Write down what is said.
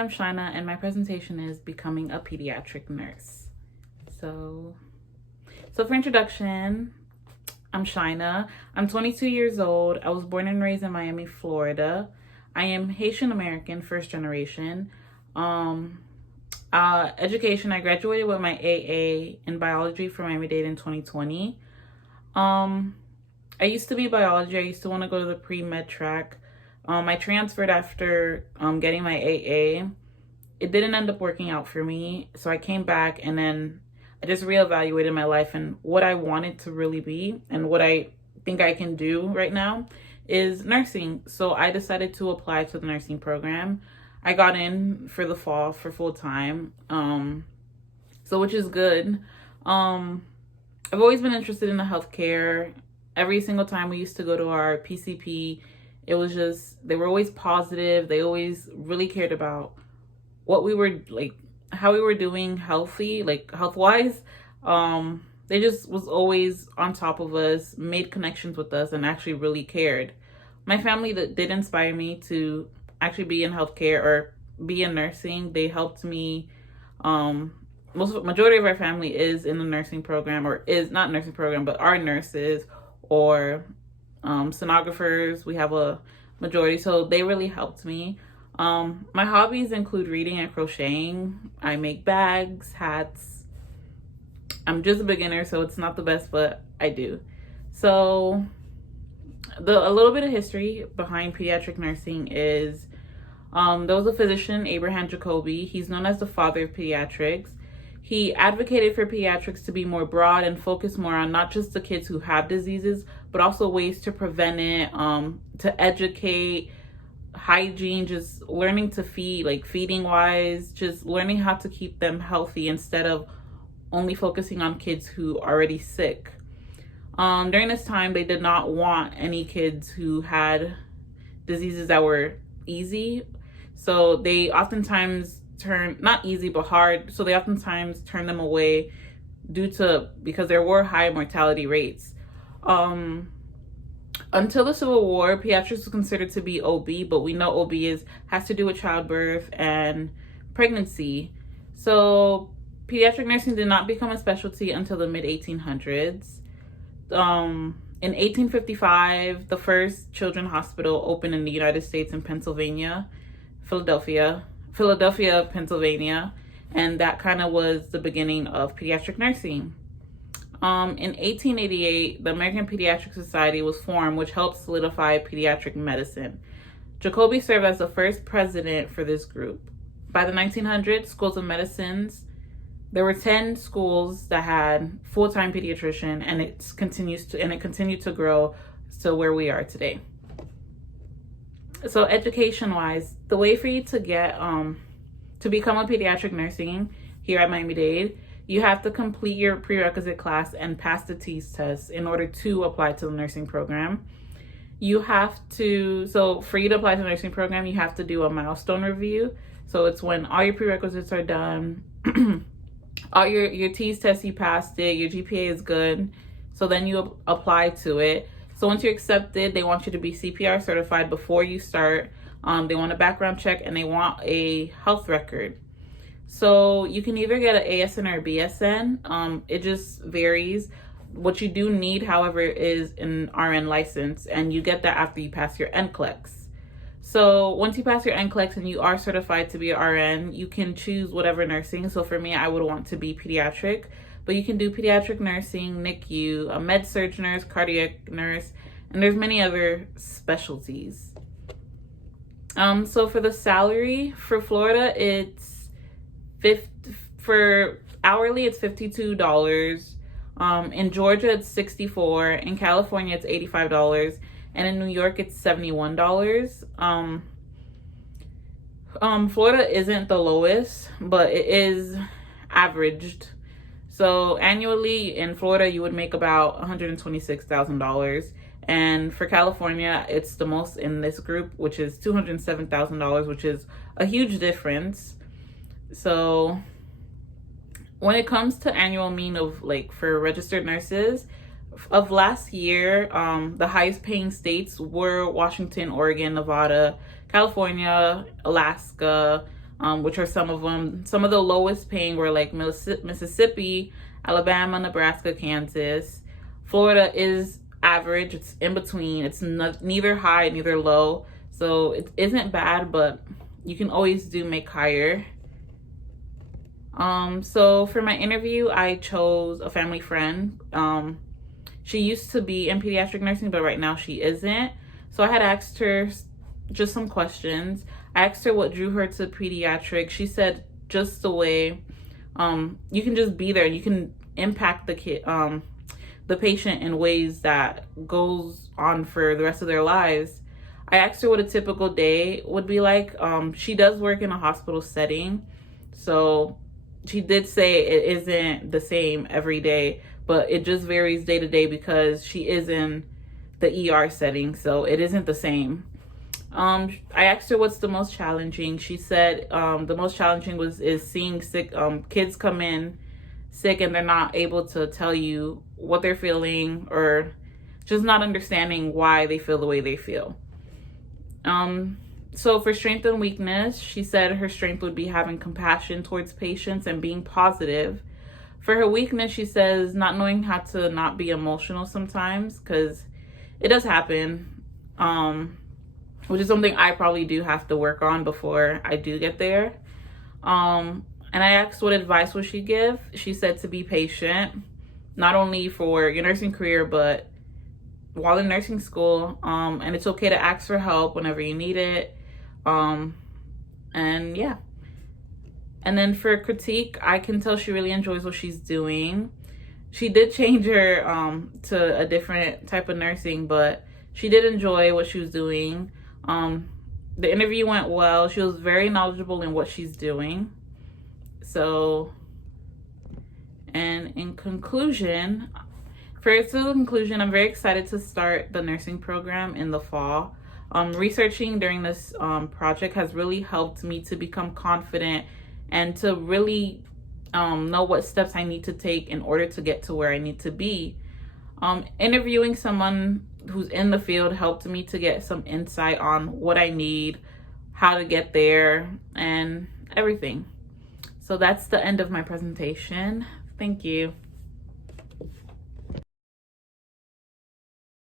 I'm Shina, and my presentation is Becoming a Pediatric Nurse. So for introduction, I'm Shina. I'm 22 years old. I was born and raised in Miami, Florida. I am Haitian American, first generation. Education, I graduated with my AA in biology from Miami-Dade in 2020. I used to be biology. I used to want to go to the pre-med track. I transferred after getting my AA. It didn't end up working out for me, so I came back and then I just reevaluated my life and what I wanted to really be and what I think I can do right now is nursing. So I decided to apply to the nursing program. I got in for the fall for full time, which is good. I've always been interested in the healthcare. Every single time we used to go to our PCP, it was just, they were always positive. They always really cared about what we were, like, how we were doing healthy, like health-wise. They just was always on top of us, made connections with us, and actually really cared. My family did inspire me to actually be in healthcare or be in nursing. They helped me. Majority of our family is in the nursing program, or is not nursing program, but are nurses or sonographers. We have a majority, so they really helped me. My hobbies include reading and crocheting. I make bags, hats. I'm just a beginner, so it's not the best, but I do. So a little bit of history behind pediatric nursing is there was a physician, Abraham Jacobi. He's known as the father of pediatrics. He advocated for pediatrics to be more broad and focus more on not just the kids who have diseases, but also ways to prevent it, to educate, hygiene, just learning to feed, like feeding wise, just learning how to keep them healthy instead of only focusing on kids who are already sick. During this time, they did not want any kids who had diseases that were easy. So they oftentimes not easy, but hard. So they oftentimes turn them away because there were high mortality rates. Until the Civil War, pediatrics was considered to be OB, but we know OB has to do with childbirth and pregnancy. So pediatric nursing did not become a specialty until the mid-1800s. In 1855, the first children's hospital opened in the United States in Philadelphia, Pennsylvania, and that kind of was the beginning of pediatric nursing. In 1888, the American Pediatric Society was formed, which helped solidify pediatric medicine. Jacobi served as the first president for this group. By the 1900s, schools of medicines, there were 10 schools that had full-time pediatrician, and it continued to grow to where we are today. So education-wise, the way for you to get to become a pediatric nursing here at Miami-Dade, you have to complete your prerequisite class and pass the TEAS test in order to apply to the nursing program. So for you to apply to the nursing program, you have to do a milestone review. So it's when all your prerequisites are done, all your TEAS test, you passed it, your GPA is good. So then you apply to it. So once you're accepted, they want you to be CPR certified before you start. They want a background check and they want a health record. So you can either get an ASN or a BSN. It just varies. What you do need, however, is an RN license, and you get that after you pass your NCLEX. So once you pass your NCLEX and you are certified to be an RN, you can choose whatever nursing. So for me, I would want to be pediatric, but you can do pediatric nursing, NICU, a med-surg nurse, cardiac nurse, and there's many other specialties. So for the salary for Florida, for hourly, it's $52. In Georgia, it's $64. In California, it's $85. And in New York, it's $71. Florida isn't the lowest, but it is averaged. So annually in Florida, you would make about $126,000. And for California, it's the most in this group, which is $207,000, which is a huge difference. So when it comes to annual mean of, like, for registered nurses of last year, the highest paying states were Washington, Oregon, Nevada, California, Alaska, which are some of them. Some of the lowest paying were like Mississippi, Alabama, Nebraska, Kansas. Florida is average. It's in between. It's neither high, neither low. So it isn't bad, but you can always make higher. So for my interview, I chose a family friend. She used to be in pediatric nursing, but right now she isn't. So I had asked her just some questions. I asked her what drew her to pediatric. She said just the way you can just be there. You can impact the patient in ways that goes on for the rest of their lives. I asked her what a typical day would be like. She does work in a hospital setting, so she did say it isn't the same every day, but it just varies day to day because she is in the ER setting, so it isn't the same. I asked her what's the most challenging. She said the most challenging is seeing sick kids come in sick and they're not able to tell you what they're feeling, or just not understanding why they feel the way they feel. So for strength and weakness, she said her strength would be having compassion towards patients and being positive. For her weakness, she says not knowing how to not be emotional sometimes, because it does happen, which is something I probably do have to work on before I do get there. And I asked what advice would she give. She said to be patient, not only for your nursing career, but while in nursing school. And it's okay to ask for help whenever you need it. And yeah. And then for critique, I can tell she really enjoys what she's doing. She did change her to a different type of nursing, but she did enjoy what she was doing. The interview went well. She was very knowledgeable in what she's doing. So, and in conclusion, I'm very excited to start the nursing program in the fall. Researching during this project has really helped me to become confident and to really know what steps I need to take in order to get to where I need to be. Interviewing someone who's in the field helped me to get some insight on what I need, how to get there, and everything. So that's the end of my presentation. Thank you.